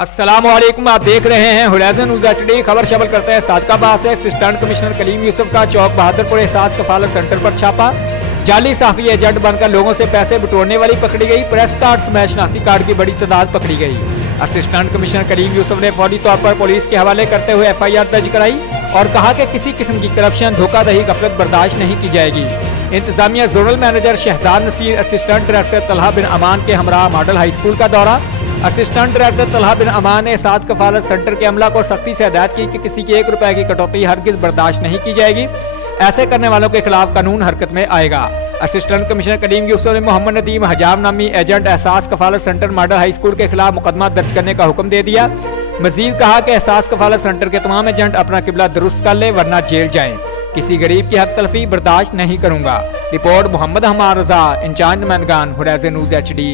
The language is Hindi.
अस्सलामुअलैकुम, आप देख रहे हैं हुरैज़न न्यूज़ HD। खबर शबल करते हैं सादकाबाद से। असिस्टेंट कमिश्नर कलीम यूसुफ का चौक बहादुरपुर एहसास कफालत सेंटर पर छापा। जाली साफी एजेंट बनकर लोगों से पैसे बटोरने वाली पकड़ी गई। प्रेस कार्ड समेत शनाख्ती कार्ड की बड़ी तादाद पकड़ी गई। असिस्टेंट कमिश्नर कलीम यूसुफ ने फौरी तौर पर पुलिस के हवाले करते हुए FIR दर्ज कराई और कहा कि किसी किस्म की करप्शन, धोखाधड़ी, गफलत बर्दाश्त नहीं की जाएगी। इंतजामिया zonal manager Shahzad Naseer, assistant director Talha bin Aman के हमरा मॉडल हाई स्कूल का दौरा। असिस्टेंट डायरेक्टर तलहा बिन अमान ने एहसास कफालत सेंटर के अमला को सख्ती से हिदायत की कि किसी की 1 रुपए की कटौती हरगिज बर्दाश्त नहीं की जाएगी। ऐसे करने वालों के खिलाफ कानून हरकत में आएगा। असिस्टेंट कमिश्नर कलीम यूसुफ ने मोहम्मद नदीम हजाम नामी एजेंट एहसास कफालत सेंटर मॉडल हाई स्कूल के खिलाफ मुकदमा दर्ज करने का हुक्म दे दिया। मजीद कहा कि एहसास कफालत सेंटर के तमाम एजेंट अपना किबला दुरुस्त कर ले वरना जेल जाएं। किसी गरीब की हक तलफी बर्दाश्त नहीं करूंगा। रिपोर्ट मोहम्मद हमार रजा, इंचार्ज नुमाइंदगान हुरैज़न न्यूज़ HD।